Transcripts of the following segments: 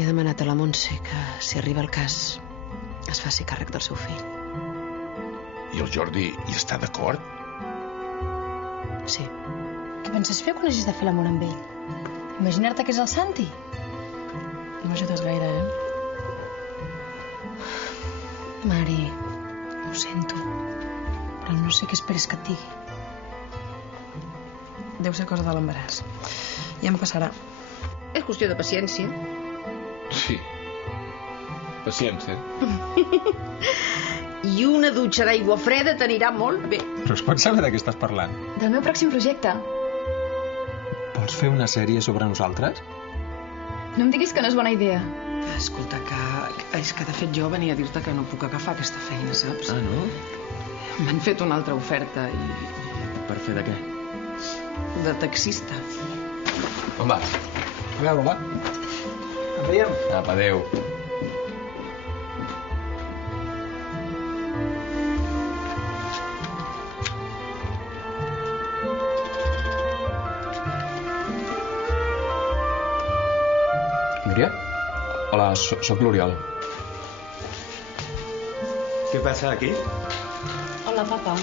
He demanat a la Montse que, si arriba el cas, es faci càrrec del seu fill. I el Jordi hi està d'acord? Sí. Què penses fer quan hagis de fer l'amor amb ell? Imaginar-te que és el Santi? No m'ajudes gaire, Mari, ho sento, però no sé què esperes que et digui. Deu ser cosa de l'embaràs. Ja em passarà. És qüestió de paciència. Sí. Paciència. I una dutxa d'aigua freda t'anirà molt bé. Però es pot saber de què estàs parlant? Del meu pròxim projecte. Vols fer una sèrie sobre nosaltres? No em diguis que no és bona idea. Escolta, és que de fet jo venia a dir-te que no puc agafar aquesta feina, saps? Ah, no? M'han fet una altra oferta i... Per fer de què? de taxista. On vas? A veure, va. Ens veiem. Apa, adéu. Núria? Hola, soc l'Oriol. Què passa aquí? Hola, papa.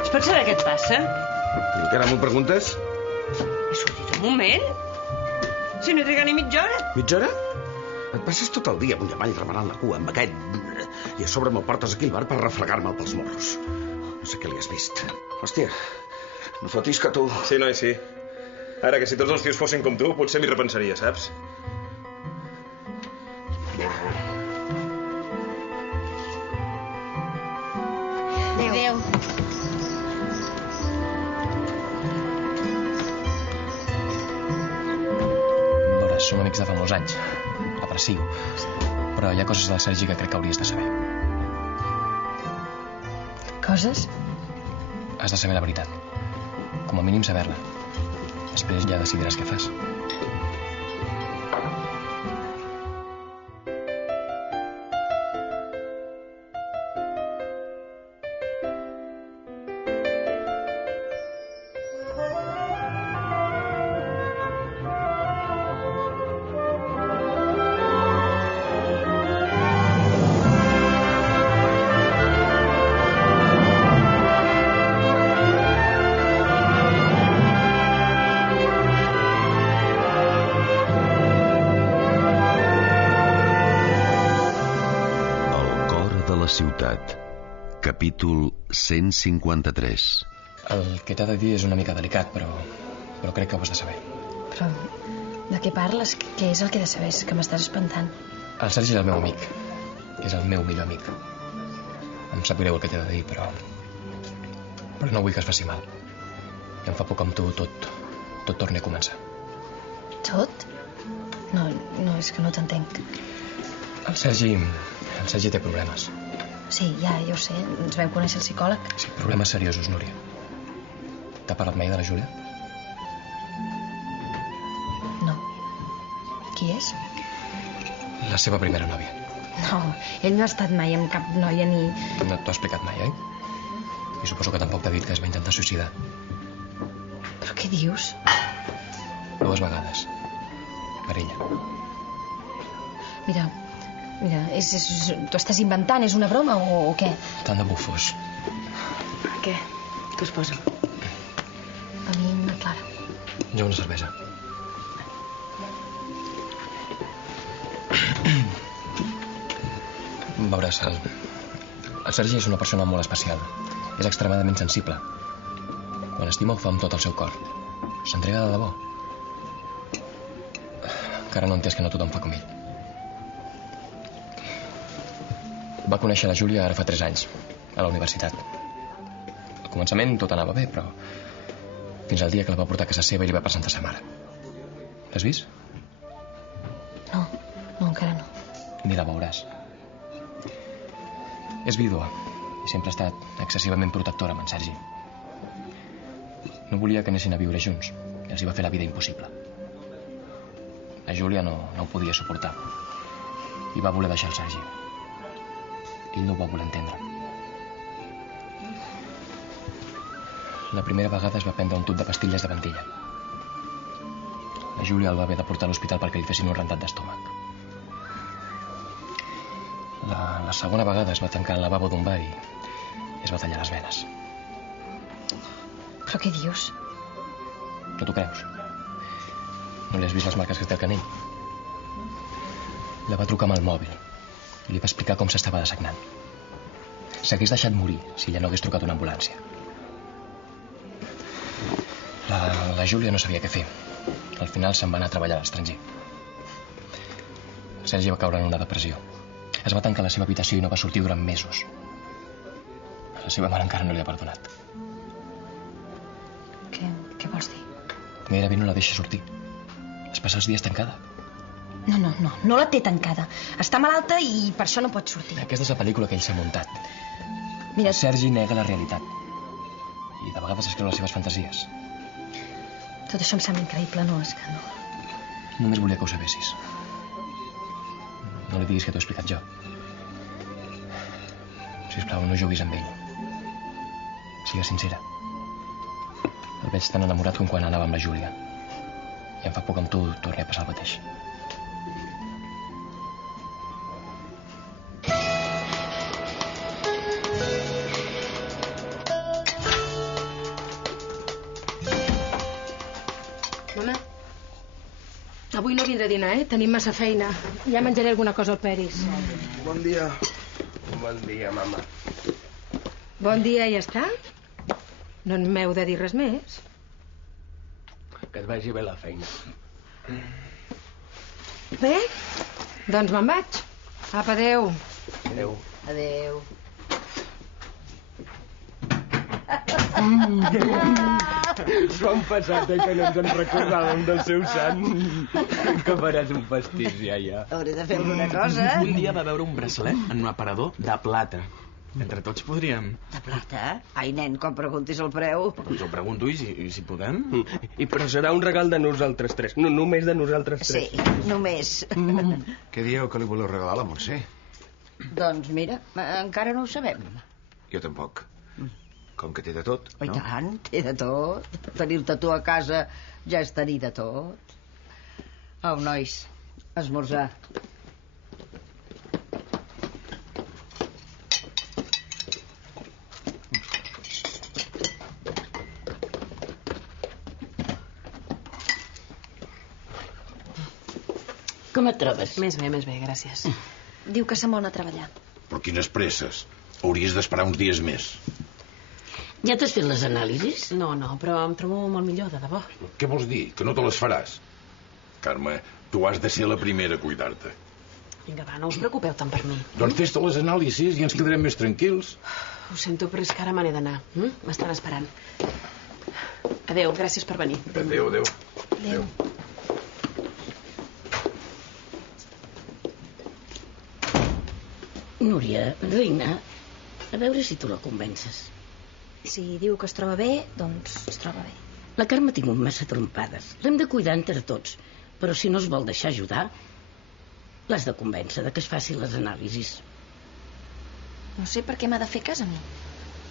Es pot saber què et passa? I encara m'ho preguntes? He sortit un moment. Si no triga ni mitja hora. Mitja hora? Et passes tot el dia amunt i avall remenant la cua amb aquest... I a sobre me'l portes aquí al bar per refregar-me'l pels morros. No sé què li has vist. Hòstia, no fotis que tu... Sí, noi, sí. Ara que si tots els tios fossin com tu, potser m'hi repensaria, saps? Adéu. Veuràs, som amics de fa molts anys. L'aprecio. Però hi ha coses del Sergi que crec que hauries de saber. Coses? Has de saber la veritat. Com a mínim saber-la. Després ja decidiràs què fas. ciutat. Capítol 153. El que t'ha de dir és una mica delicat, però crec que ho has de saber. Però de què parles? Què és el que he de saber? És que m'estàs espantant. El Sergi és el meu amic. És el meu millor amic. Em sap greu el que t'he de dir, però no vull que es faci mal. I em fa por que amb tu tot torni a començar. Tot? No, és que no t'entenc. El Sergi té problemes. Sí, ja ho sé. Ens vam conèixer el psicòleg. Sí, problemes seriosos, Núria. T'ha parlat mai de la Júlia? No. Qui és? La seva primera nòvia. No, ell no ha estat mai amb cap noia ni... No t'ho ha explicat mai, oi? I suposo que tampoc t'ha dit que es va intentar suïcidar. Però què dius? 2 vegades. Per ella. Mira, t'ho estàs inventant? És una broma o què? Tant de bufos. Què? Què us posa? A mi una clara. Jo una cervesa. Veuràs, el Sergi és una persona molt especial. És extremadament sensible. Quan estima ho fa amb tot el seu cor. S'entrega de debò. Encara no he entès que no tothom fa com ell. Va conèixer la Júlia ara fa 3 anys, a la universitat. Al començament tot anava bé, però fins al dia que la va portar a casa seva i li va presentar sa mare. L'has vist? No, encara no. Ni la veuràs. És vídua i sempre ha estat excessivament protectora amb en Sergi. No volia que anessin a viure junts i els hi va fer la vida impossible. La Júlia no ho podia suportar i va voler deixar el Sergi. Ell no ho va voler entendre. La primera vegada es va prendre un tub de pastilles de ventilla. La Júlia el va haver de portar a l'hospital perquè li fessin un rentat d'estómac. La segona vegada es va tancar al lavabo d'un bar i es va tallar les venes. Però què dius? No t'ho creus? No li has vist les marques que té el canell? La va trucar amb el mòbil i li va explicar com s'estava dessagnant. S'hagués deixat morir si ella no hagués trucat una ambulància. La Júlia no sabia què fer. Al final se'n va anar a treballar a l'estranger. Sergi va caure en una depressió. Es va tancar a la seva habitació i no va sortir durant mesos. La seva mare encara no li ha perdonat. Què vols dir? Gairebé no la deixa sortir. Es passa els dies tancada. No la té tancada. Està malalta i per això no pot sortir. Aquesta és la pel·lícula que ell s'ha muntat. Mira, Sergi nega la realitat. I de vegades es creu les seves fantasies. tot això em sembla increïble, no? És que no... Només volia que ho sabessis. No li diguis que t'ho he explicat jo. Sisplau, no juguis amb ell. Sigues sincera. El veig tan enamorat com quan anava amb la Júlia. I em fa por que amb tu torni a passar el mateix. Mama, avui no vindré a dinar, Tenim massa feina. Ja menjaré alguna cosa al Peris. Bon dia. Bon dia, mama. Bon dia, ja està? No m'heu de dir res més? Que et vagi bé la feina. Bé, doncs me'n vaig. Apa, adéu. Adéu. Adéu. S'ho han passat, que no ens en recordàvem del seu sant. Que faràs un pastís, ja. Hauré de fer alguna cosa. Un dia va veure un braçalet en un aparador de plata. Entre tots podríem... De plata? Ai, nen, quan preguntis el preu... Doncs ho pregunto i si podem. Però serà un regal de nosaltres tres. No, només de nosaltres tres. Sí, només. Què dieu que li voleu regalar a la Montse? Doncs mira, encara no ho sabem. Jo tampoc. Com que té de tot, no? I tant, té de tot. Tenir-te tu a casa ja és tenir de tot. Au, nois, esmorzar. Com et trobes? Més bé, gràcies. Diu que se'n vol anar a treballar. Però quines presses. Hauries d'esperar uns dies més. Ja t'has fet les anàlisis? No, però em trobo molt millor, de debò. Què vols dir? Que no te les faràs? Carme, tu has de ser la primera a cuidar-te. Vinga, va, no us preocupeu tant per mi. Doncs fes-te les anàlisis i ens quedarem més tranquils. Ho sento, però és que ara me n'he d'anar. M'estan esperant. Adéu, gràcies per venir. Adéu. Adéu. Núria, reina, a veure si tu la convences. Si diu que es troba bé, doncs es troba bé. La Carme ha tingut massa trompades. L'hem de cuidar entre tots. Però si no es vol deixar ajudar, l'has de convèncer de que es faci les anàlisis. No sé per què m'ha de fer cas a mi.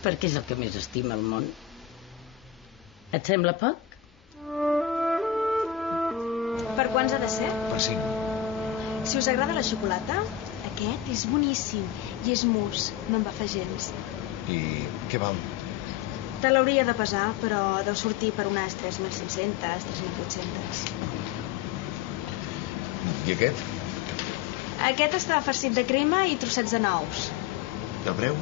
Perquè és el que més estima al món. Et sembla poc? Per quants ha de ser? Per 5. Si us agrada la xocolata, aquest és boníssim i és mousse, no en va fer gens. I què val? Te l'hauria de pesar, però deu sortir per unes 3.500, 3.800. I aquest? Aquest està farcit de crema i trossets de nous. I el preu?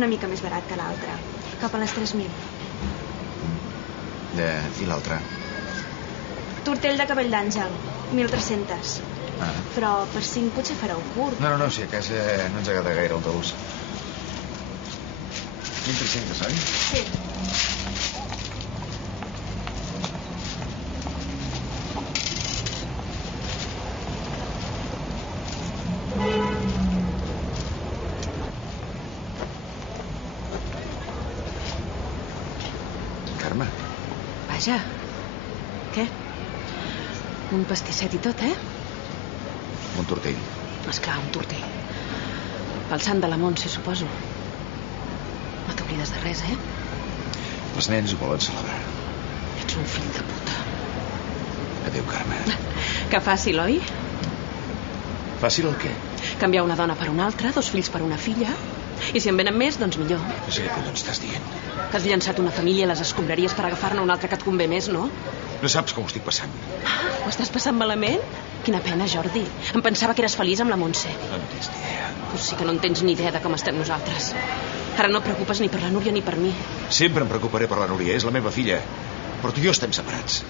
Una mica més barat que l'altre, cap a les 3.000. I l'altre? Tortell de cabell d'àngel, 1.300. Però per 5 potser fareu curt. No, si a casa no ens agrada gaire el dolç. 1.300, oi? Sí. Carme. Vaja. Què? Un pastisset i tot, Un tortell. Esclar, un tortell. Pel sant de la Montse, suposo. No t'oblides de res, Els nens ho volen celebrar. Ets un fill de puta. Adéu, Carme. Que fàcil, oi? Fàcil el què? Canviar una dona per una altra, 2 fills per una filla. I si en venen més, doncs millor. No sé què collons estàs dient. Que has llançat una família a les escombraries per agafar-ne una altra que et convé més, no? No saps com ho estic passant. Ho estàs passant malament? Quina pena, Jordi. Em pensava que eres feliç amb la Montse. No tens ni idea. Pues sí que no en tens ni idea de com estem nosaltres. Ara no et preocupes ni per la Núria ni per mi. Sempre em preocuparé per la Núria, és la meva filla. Però tu i jo estem separats.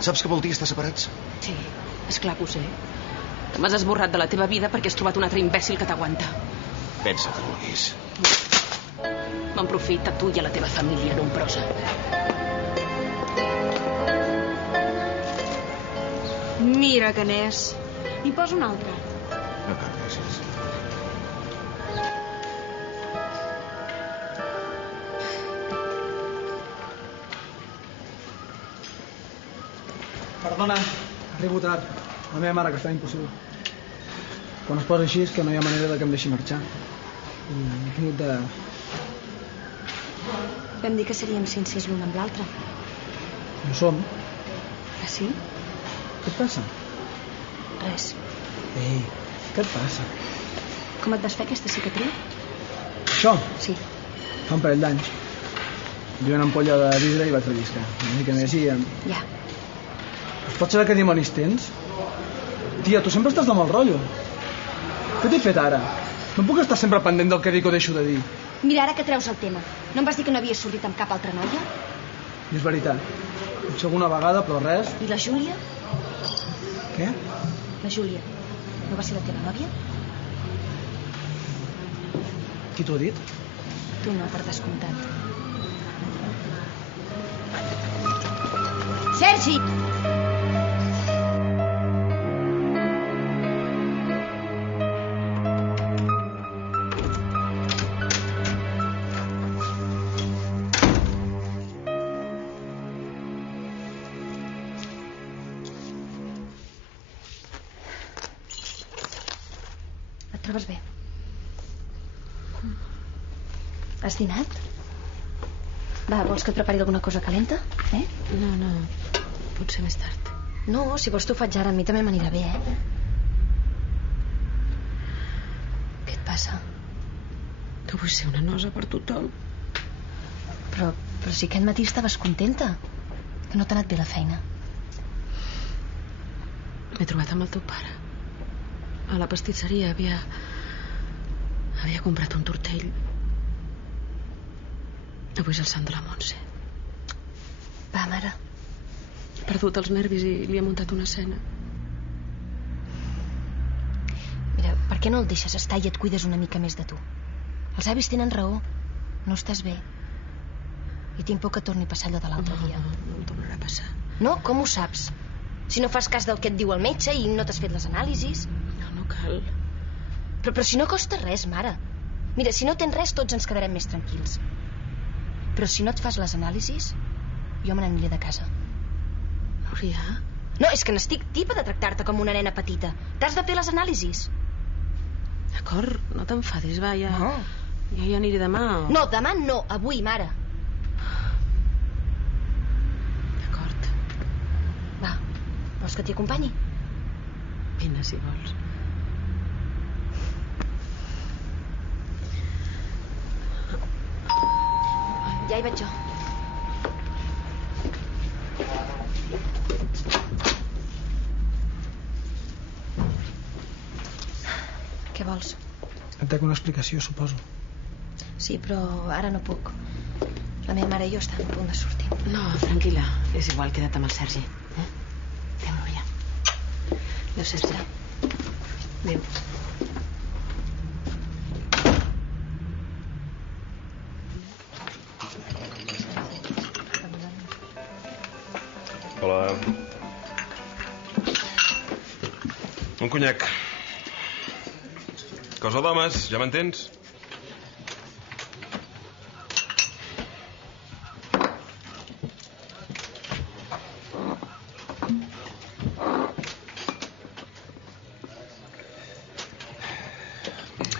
Saps què vol dir estar separats? Sí, esclar que ho sé. Que m'has esborrat de la teva vida perquè has trobat un altre imbècil que t'aguanta. Pensa que vulguis. Me'n profita a tu i a la teva família, nombrosa. Mira que n'és. N'hi poso un altre. No cal, gràcies. Perdona, arribo tard. La meva mare, que està impossible. Quan es posa així és que no hi ha manera de que em deixi marxar. I he tingut de... Vam dir que seríem sincers l'un amb l'altre. No som. Ah, sí? Què et passa? Res. Ei, què et passa? Com et vas fer aquesta cicatriu? Això? Sí. Fa un parell d'anys. Hi havia una ampolla de vidre i vaig relliscar. Una mica més i... Ja. Es pot saber què dimonis tens? Tia, tu sempre estàs de mal rotllo. Què t'he fet ara? No puc estar sempre pendent del que dic o deixo de dir. Mira, ara que treus el tema. No em vas dir que no havies sortit amb cap altra noia? I és veritat. Potser alguna vegada, però res. I la Júlia? Què? La Júlia. No va ser la teva nòvia? Qui t'ho ha dit? Tu no, per descomptat. Sergi! Et trobes bé? Has dinat? Va, vols que et prepari alguna cosa calenta? No. Potser més tard. No, si vols t'ho faig ara. A mi també m'anirà bé, Què et passa? Que vull ser una nosa per tothom. Però si aquest matí estaves contenta. Que no t'ha anat bé la feina. M'he trobat amb el teu pare. A la pastisseria havia comprat un tortell. Avui és el sant de la Montse. Va, mare. He perdut els nervis i li he muntat una escena. Mira, per què no el deixes estar i et cuides una mica més de tu? Els avis tenen raó. No estàs bé. I tinc por que torni a passar allò de l'altre dia. No em tornarà a passar. No? Com ho saps? Si no fas cas del que et diu el metge i no t'has fet les anàlisis. No cal. Però si no costa res, mare. Mira, si no tens res, tots ens quedarem més tranquils. Però si no et fas les anàlisis, jo me n'aniré de casa. Núria? No, és que n'estic tipa de tractar-te com una nena petita. T'has de fer les anàlisis. D'acord, no t'enfadis, va, ja... No. Jo hi aniré demà o... No, demà no, avui, mare. D'acord. Va, vols que t'hi acompanyi? Vine, si vols. Ja hi vaig jo. Què vols? Et dec una explicació, suposo. Sí, però ara no puc. La meva mare i jo estem a punt de sortir. No, tranquil·la. És igual, queda't amb el Sergi. Adéu, Núria. Adéu, Sergi. Adéu. Hola. Un conyac. Cosa d'homes, ja m'entens?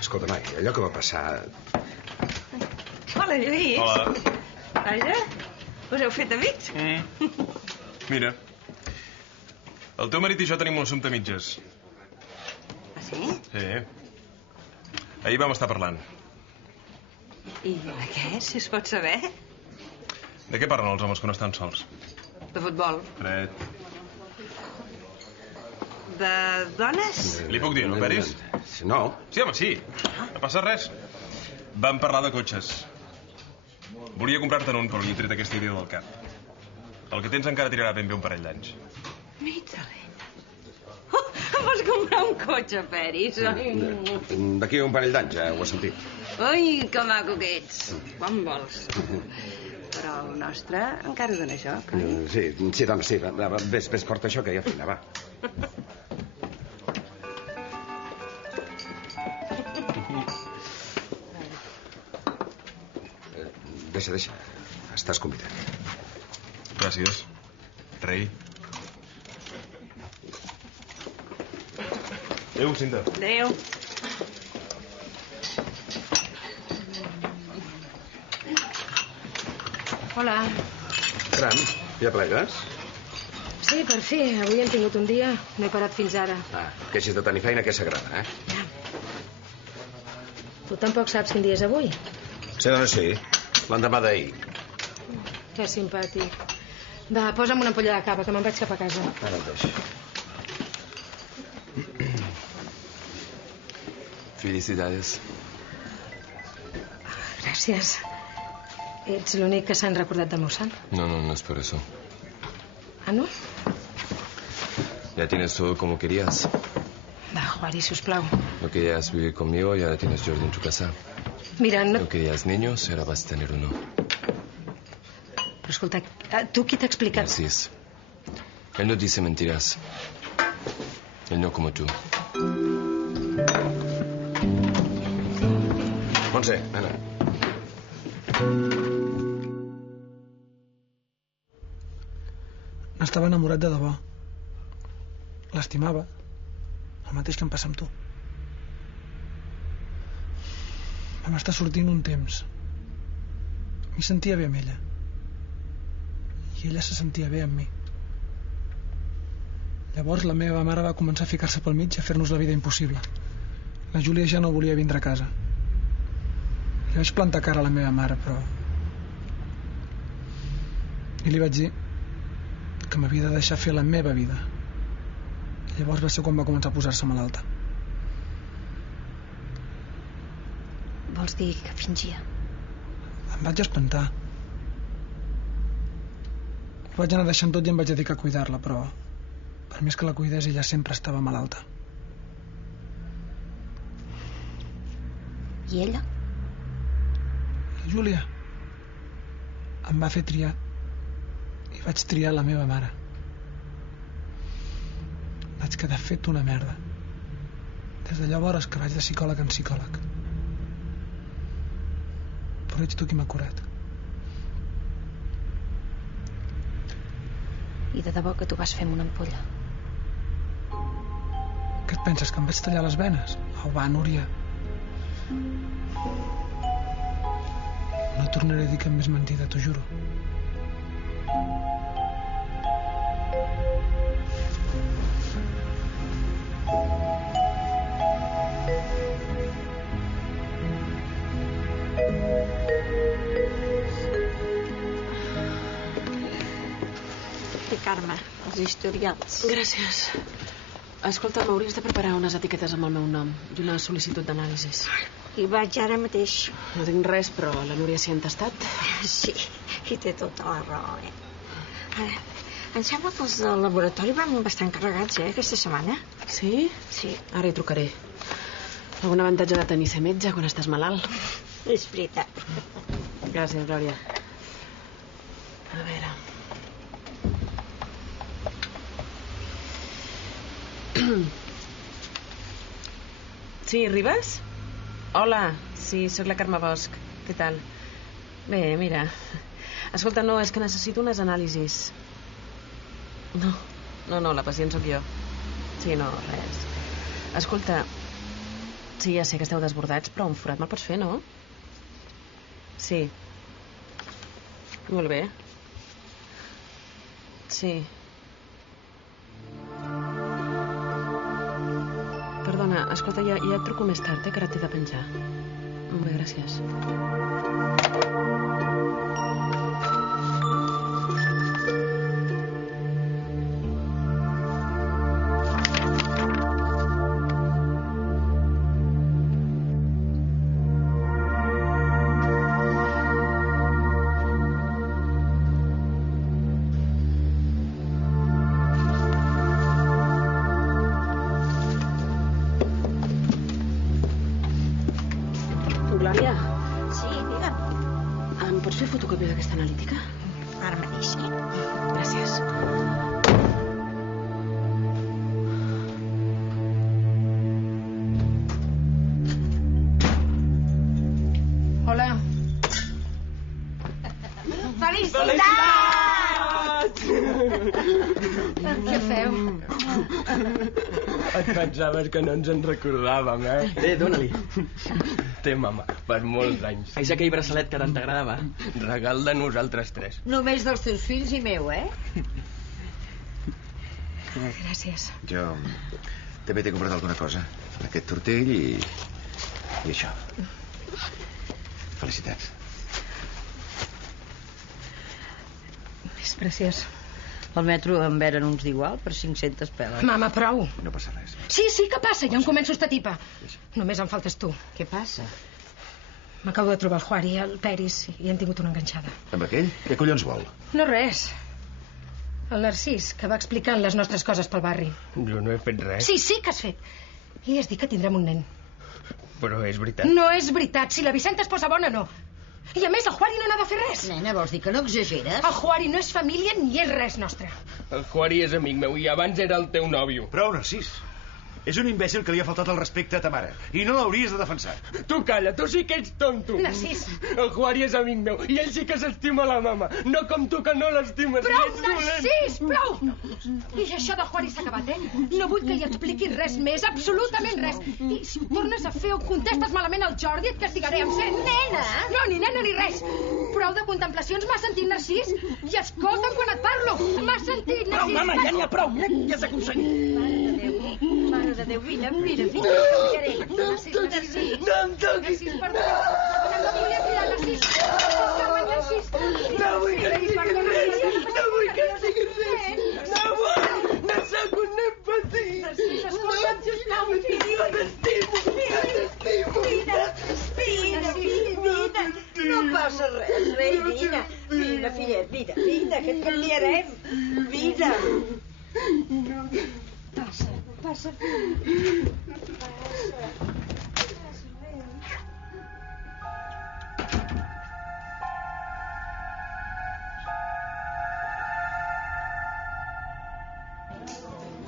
Escolta, noi, allò que va passar... Hola, Lluís. Hola. Vaja, us heu fet amics? Mira, El teu marit i jo tenim un assumpte a mitges. Ah, sí? Sí. Ahir vam estar parlant. I de què, si es pot saber? De què parlen els homes quan estan sols? De futbol. Fred. De dones? Li puc dir, no, Peris? No. Sí, home, sí. No passa res. Vam parlar de cotxes. Volia comprar-te'n un, però li he tret aquesta idea del cap. El que tens encara tirarà ben bé un parell d'anys. Mitzaleta. Oh, em vols comprar un cotxe, Peris? D'aquí un parell d'anys, ja ho has sentit. Ai, que maco que ets. Quan vols? Però el nostre encara dona joc, oi? Sí, dona, sí. Ves, porta això, que hi ha feina, va. Deixa. Estàs convidat. Gràcies, rei. Adéu, Cinta. Adéu. Hola. Caram, ja plegues? Sí, per fi. Avui hem tingut un dia. No he parat fins ara. Que hagis de tenir feina que s'agrada, eh? Tu tampoc saps quin dia és avui? Sí, dona, sí. L'endemà d'ahir. Que simpàtic. Va, posa'm una ampolla de cava, que me'n vaig cap a casa. Ara et deixo. Felicidades. Gràcies. Ets l'únic que s'han recordat del meu sant. No es por eso. Ah, no? Ya tienes todo como querías. Va, Juari, sisplau. No querías vivir conmigo y ahora tienes Jordi en tu casa. Mira, no... No querías niños y ahora vas a tener uno. Però escolta, tu qui t'ha explicat? Narcís. Él no dice mentiras. Él no como tú. Montse, Anna. N'estava enamorat de debò. L'estimava. El mateix que em passa amb tu. Vam estar sortint un temps. M'hi sentia bé amb ella. I ella se sentia bé amb mi. Llavors la meva mare va començar a ficar-se pel mig i a fer-nos la vida impossible. La Júlia ja no volia vindre a casa. Li vaig plantar cara a la meva mare, però... I li vaig dir que m'havia de deixar fer la meva vida. I llavors va ser quan va començar a posar-se malalta. Vols dir que fingia? Em vaig espantar. Ho vaig anar deixant tot i em vaig dedicar a cuidar-la, però per més que la cuidés, ella sempre estava malalta. I ella? La Júlia em va fer triar i vaig triar la meva mare. Vaig quedar fet una merda. Des de llavors que vaig de psicòleg en psicòleg. Però ets tu qui m'ha curat. I de debò que t'ho vas fer amb una ampolla? Què et penses, que em vaig tallar les venes? Au, va, Núria. No tornaré a dir cap més mentida, t'ho juro. Carme, els historials. Gràcies. Escolta, m'hauries de preparar unes etiquetes amb el meu nom i una sol·licitud d'anàlisis. Hi vaig ara mateix. No tinc res, però la Núria s'hi ha entestat. Sí, i té tota la raó, eh? Em sembla que els del laboratori van bastant carregats, aquesta setmana. Sí? Sí. Ara hi trucaré. Algun avantatge de tenir ser metge quan estàs malalt? És veritat. Gràcies, Glòria. A veure... Sí, Ribas? Hola, sí, sóc la Carme Bosch. Què tal? Bé, mira... Escolta, no, és que necessito unes anàlisis. No, la pacient sóc jo. Sí, no, res. Escolta, sí, ja sé que esteu desbordats, però un forat me'l pots fer, no? Sí. Molt bé. Sí. Vinga, escolta, ja et truco més tard, que ara t'he de penjar. Molt bé, gràcies. Eulàlia. Sí, digue'm. Em pots fer fotocòpia d'aquesta analítica? Ara mateix, sí. Gràcies. Hola. Felicitats! Què feu? Et pensaves que no ens en recordàvem, Bé, dóna-li. Té, mama, per molts anys. És aquell braçalet que tant t'agradava. Regal de nosaltres tres. Només dels teus fills i meu, Gràcies. Jo també t'he comprat alguna cosa. Aquest tortell i això. Felicitats. És preciós. Al metro en veren uns d'igual per 500 peles. Mama, prou. No passa res. Sí, que passa, ja em començo esta tipa. Només em faltes tu. Què passa? M'acabo de trobar el Juari i el Peris i han tingut una enganxada. Amb aquell? Què collons vol? No res. El Narcís, que va explicant les nostres coses pel barri. Jo no he fet res. Sí que has fet. Li has dit que tindrem un nen. Però és veritat. No és veritat. Si la Vicenta es posa bona, no. I a més, el Juari no n'ha de fer res. Nena, vols dir que no exageres? El Juari no és família ni és res nostre. El Juari és amic meu i abans era el teu nòvio. Prou, Narcís. És un imbècil que li ha faltat el respecte a ta mare. I no l'hauries de defensar. Tu calla, tu sí que ets tonto. Narcís. El Juari és amic meu i ell sí que s'estima la mama. No com tu que no l'estimes. Prou, Narcís, prou! I això del Juari s'ha acabat, No vull que hi expliquis res més, absolutament res. I si ho tornes a fer o contestes malament al Jordi, et castigaré amb ser nena. No, ni nena ni res. Prou de contemplacions, m'has sentit, Narcís? I escolta'm quan et parlo. M'has sentit, Narcís? Prou, mama, ja n'hi ha prou. Ja s'ha aconseguit. Mare de Déu, vine, No em toquis! No em toquis! Perdó, no volia cridar, Narcís. No vull que sigui res! No vull que sigui res! No vull! No sóc un nen petit! Narcís, escolta'm, sisplau, Jo t'estimo! Vine. No passa res, rei, vine. Vine, fillet, vine, que et canviarem. Vine. Passa.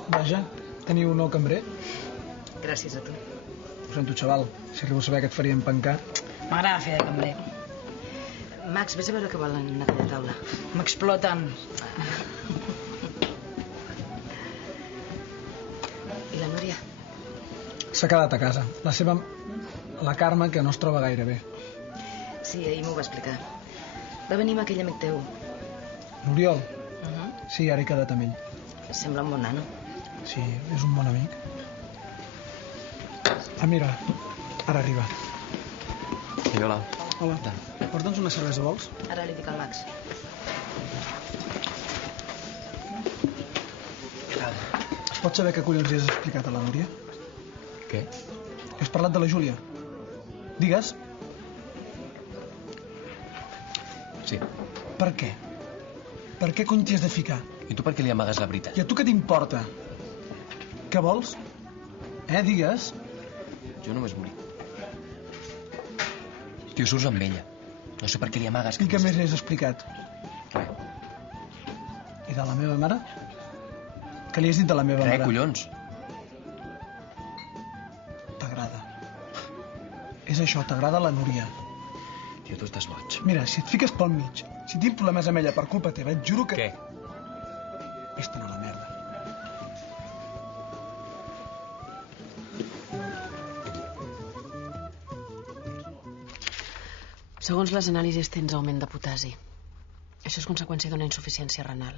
Vaja, teniu un nou cambrer? Gràcies a tu. Ho sento, xaval. Si arribo a saber que et farien pencar... M'agrada fer de cambrer. Max, vés a veure què volen en aquella taula. M'exploten. I la Núria? S'ha quedat a casa. La Carme, que no es troba gaire bé. Sí, ahir m'ho va explicar. Va venir amb aquell amic teu. L'Oriol? Sí, ara he quedat amb ell. Sembla un bon nano. Sí, és un bon amic. Ah, mira, ara arriba. Sí, hola. Hola. Porta'ns una cervesa, vols? Ara li dic al Max. Es pot saber què collons li has explicat a la Núria? Què? Has parlat de la Júlia. Digues. Sí. Per què? Per què cony t'hi has de ficar? I tu per què li amagues la veritat? I a tu què t'importa? Què vols? Digues. Jo només volia. Tio, surts amb ella. No sé per què li amagues... I què més li has explicat? Res. I de la meva mare? Què li has dit de la meva mare? Res, collons. T'agrada. És això, t'agrada la Núria. Tio, tu estàs boig. Mira, si et fiques pel mig, si tinc problemes amb ella per culpa teva, et juro que... Què? Vés-te'n a la merda. Segons les anàlisis tens augment de potassi. Això és conseqüència d'una insuficiència renal.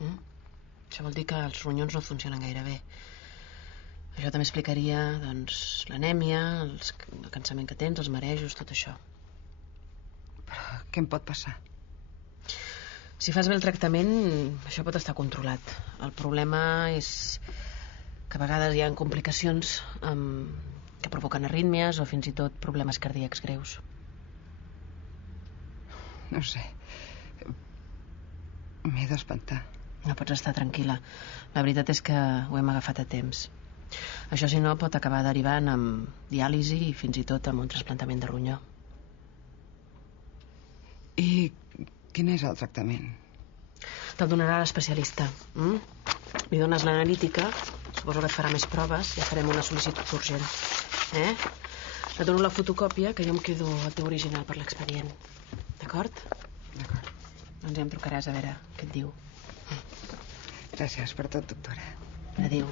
Això vol dir que els ronyons no funcionen gaire bé. Això també explicaria, doncs, l'anèmia, el cansament que tens, els marejos, tot això. Però què em pot passar? Si fas bé el tractament, això pot estar controlat. El problema és que a vegades hi ha complicacions que provoquen arrítmies o fins i tot problemes cardíacs greus. No sé. M'he d'espantar. No pots estar tranquil·la. La veritat és que ho hem agafat a temps. Això, si no, pot acabar derivant amb diàlisi i fins i tot amb un trasplantament de ronyó. I quin és el tractament? Te'l donarà l'especialista. Li dones l'analítica, suposo que et farà més proves i ja farem una sol·licitud urgent. Et dono la fotocòpia, que jo em quedo el teu original per l'expedient. D'acord? D'acord. Doncs ja em trucaràs a veure què et diu. Gràcies per tot, doctora. Adéu.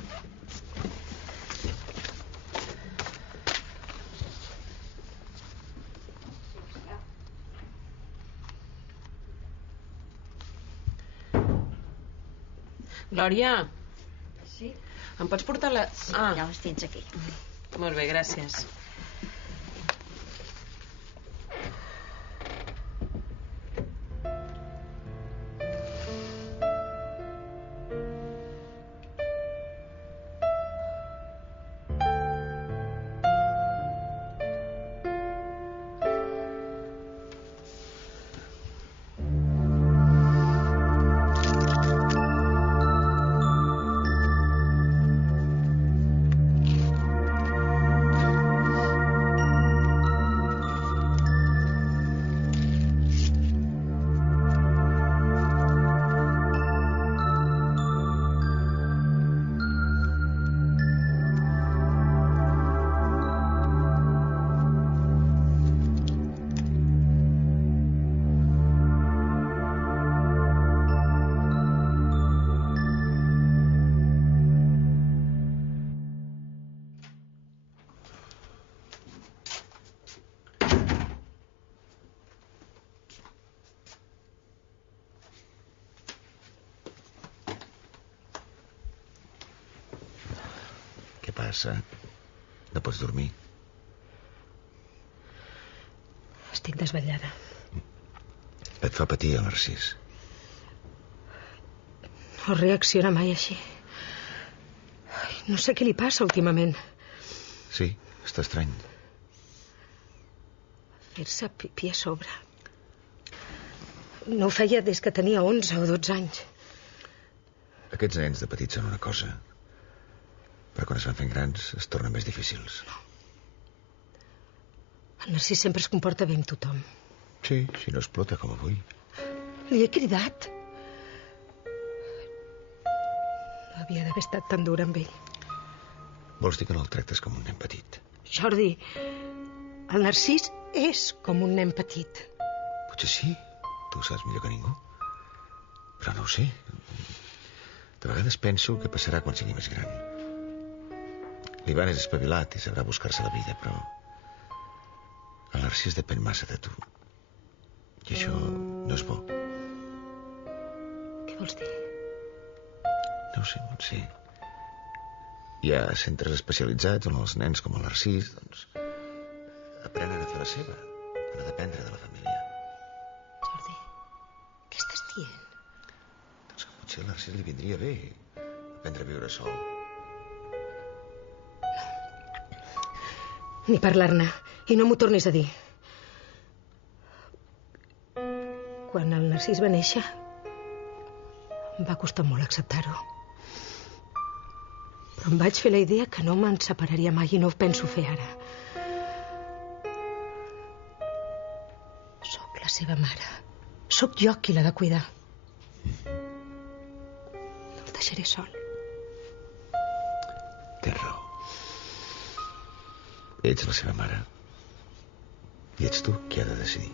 Glòria? Sí? Em pots portar la... Sí, ja les tens aquí. Molt bé, gràcies. Què passa? No pots dormir? Estic desvetllada. Et fa patir el Narcís. No reacciona mai així. No sé què li passa últimament. Sí, està estrany. Fer-se pipí a sobre. No ho feia des que tenia 11 o 12 anys. Aquests nens de petits són una cosa, però quan es van fent grans es tornen més difícils. El Narcís sempre es comporta bé amb tothom. Sí, si no explota com avui. Li he cridat. No havia d'haver estat tan dura amb ell. Vols dir que no el tractes com un nen petit? Jordi, el Narcís és com un nen petit. Potser sí, tu ho saps millor que ningú. Però no ho sé. De vegades penso què passarà quan sigui més gran. L'Ivan és espavilat i sabrà buscar-se la vida, però el Narcís depèn massa de tu. I això no és bo. Què vols dir? No ho sé, Montse. Hi ha centres especialitzats on els nens com el Narcís, doncs, aprenen a fer la seva, a no dependre de la família. Jordi, què estàs dient? Doncs que potser al Narcís li vindria bé aprendre a viure sol. Ni parlar-ne. I no m'ho tornis a dir. Quan el Narcís va néixer, em va costar molt acceptar-ho. Però em vaig fer la idea que no me'n separaria mai i no ho penso fer ara. Soc la seva mare. Soc jo qui l'ha de cuidar. No el deixaré sol. Tens raó. Ets la seva mare. I ets tu qui ha de decidir.